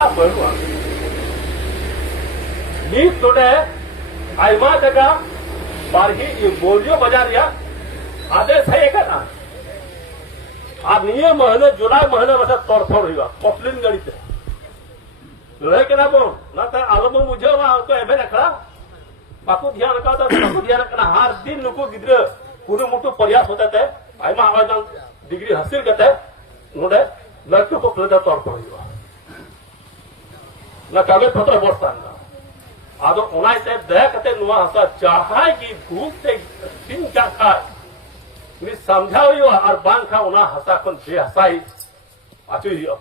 Baru ni today ayma jaga barhi bolio baजार या आदेश है का अब ये महीने जुलाई महीने में तोड़फोड़ हुआ पॉपुलिन गणित रहे के ना बोल ना तो आलम मुझे वहां तो एबे रखा बाकू ध्यान का तो बाकू ध्यान करना हर दिन नुको गिद्रे पूरे मुटु प्रयास होता है ayma आवेदन डिग्री हासिल करते नोडे लक्ष्य को प्रदा तोड़फोड़ हुआ ना कागज पत्र बोलता आदो उनाइते दया कते नुआ हसा चाहाय की भूख ते दिन का खा नि समझाओ यो और बांग खा उना हसा कोन बे हसाई आचुइयो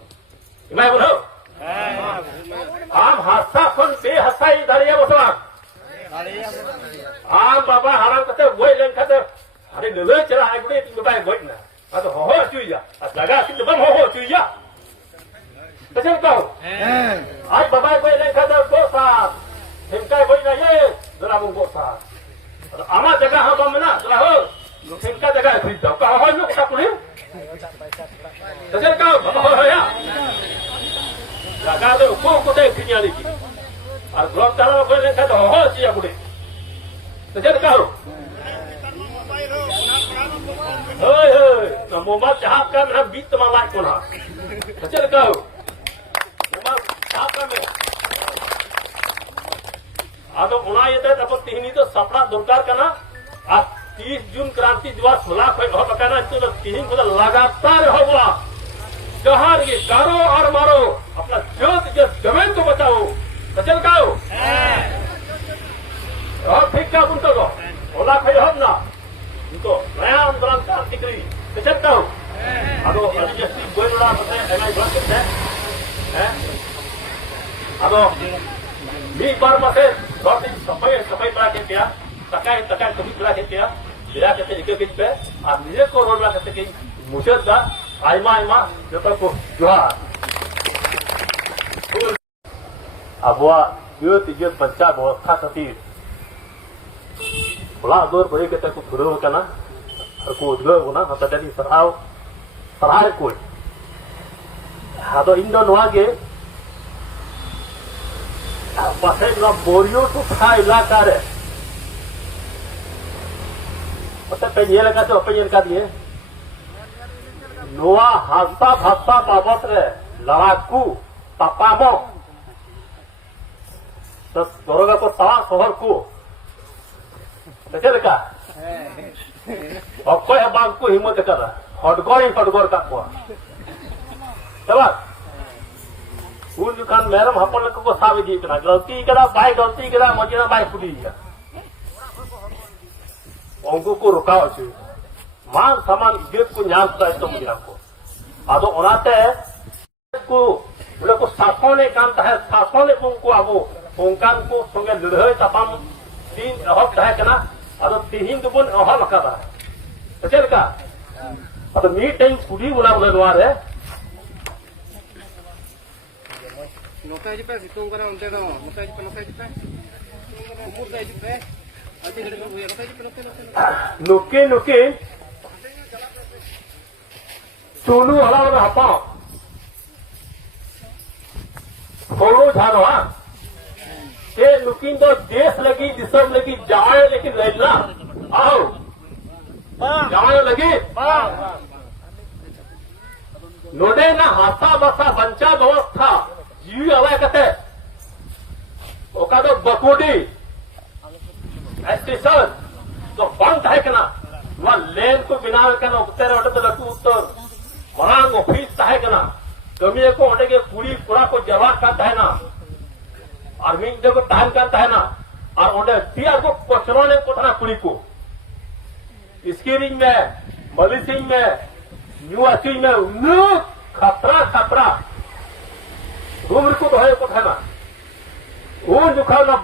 इमाय बोलो आम हसा कोन बे हसाई दारिया बोलो आम बाबा हराम कते गोय लेन कते अरे नले चला आइ गुडे तिन बाय गोय ना आदो हो हो चुइया लगा कि बम हो हो चुइया तजन का आज बाबा गोय लेन कते दो साथ हिमका गोई ना ये जरा मुंगो सा आमा जगह हा बम ना जरा हो हिमका जगह फिर जाओ का हो लो का पुली तजर का हो या लगा दे को दे फिनिया लिखी और ब्लॉक चला गोई ले का हो चिया पुली तजर का हो ओए ओए ना मोमा चाह का मेरा बीत मा लाइक कोना तजर का हो मोमा चाह का में आदो उना ये तब तिहनी तो सपना दुर्कार करना आज 30 जून क्रांति दिवस होला कोई हो बकाना तो तिहिन को लगातार होगा जहां ये कारो और मारो अपना जोत जो जमीन को बचाओ बचल काओ और ठीक का उनको को होला कोई हो ना उनको नया आंदोलन क्रांति करी बचल काओ आदो जैसी गोयला बते एना ब्लॉक है आदो मी बार मसे बहुत सफाई सफाई बड़ा के दिया तकाय तकाय कभी बड़ा के दिया दिया कहते एक बीच पे आप निजे को रोड कहते कि मुझे दा आयमा आयमा जो को जोहार अबवा यो तिजे बच्चा व्यवस्था खातिर बोला दूर बड़े कहते को थुरो करना को उद्योग होना हता दी सराय कोई हादो इंदो नवागे पासे ना बोरियो तो था इलाका रे पता पे ये लगा तो पे का दिए नोआ हास्ता भास्ता बाबत रे लड़ाकू तपामो तो दरोगा को ता शहर को कैसे लगा और कोई बाग को हिम्मत कर रहा हटगोर का को चला उन दुकान मैरम हपन को सावे दी कना गलती करा बाय गलती करा मजना बाय फुटी गया उनको को रुकाओ छ मान समान इज्जत को न्याय ता तो मुझे को आदो ओनाते को बोले को शासने काम है शासने उनको आबो ओंकान को संगे लड़े तपाम तीन हक है कना आदो तीन दुबन अहल करा चल का आदो मी टाइम फुटी बोला बोले नवारे Nota aja pak, hitung karena onte dong. Nota aja pak. Umur aja pak. Aja gede dong ya. Nota. Nuke. Tunu ala ala apa? Follow जानो हाँ. ये लुकिंग तो देश लगी दिसम लगी जाए लेकिन रहना आओ. जाए लगी. नोडे ना हासा बसा बंचा व्यवस्था जीवी हवा कहते ओकादो बकोडी स्टेशन तो बंद है कना वहां लेन को बिना कना उत्तर वटे तो लटू उत्तर मरांग ऑफिस है कना कमी को वटे के पूरी पूरा को जवाब करता है ना और मिंग जब टाइम करता है ना और वटे टिया को पचरोने को था पूरी को स्कीरिंग में मलिसिंग में न्यू अचिंग में खतरा उम्र को तो है को था ना वो जो खाना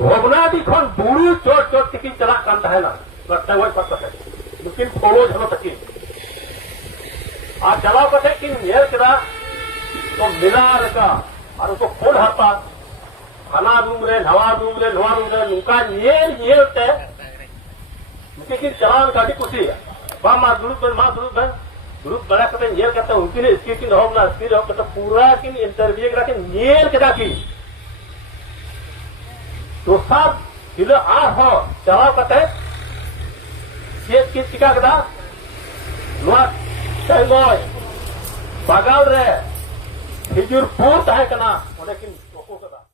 भोगना दी खन बुरू चोट टिकी चला कांता है ना लगता है वही पता है लेकिन फॉलो जनो तकी आज चलाओ कहते कि ये करा तो मिला रखा और उसको खोल हाथा खाना रूम रे नवा रूम रे नुका ये होते लेकिन चलान गाड़ी कुछ माँ दुरुप दुरुब बड़ा करते नेल करते उनकी स्किल की होम ना स्किल होम करते पूरा की इंटरव्यू करा के नेल केदा की दोसार हिलो आ हो चलाव करते चेक की चिका कदा नोआ तेंगोय बागाल रे हिजुर पूर ताहे कना ओने किन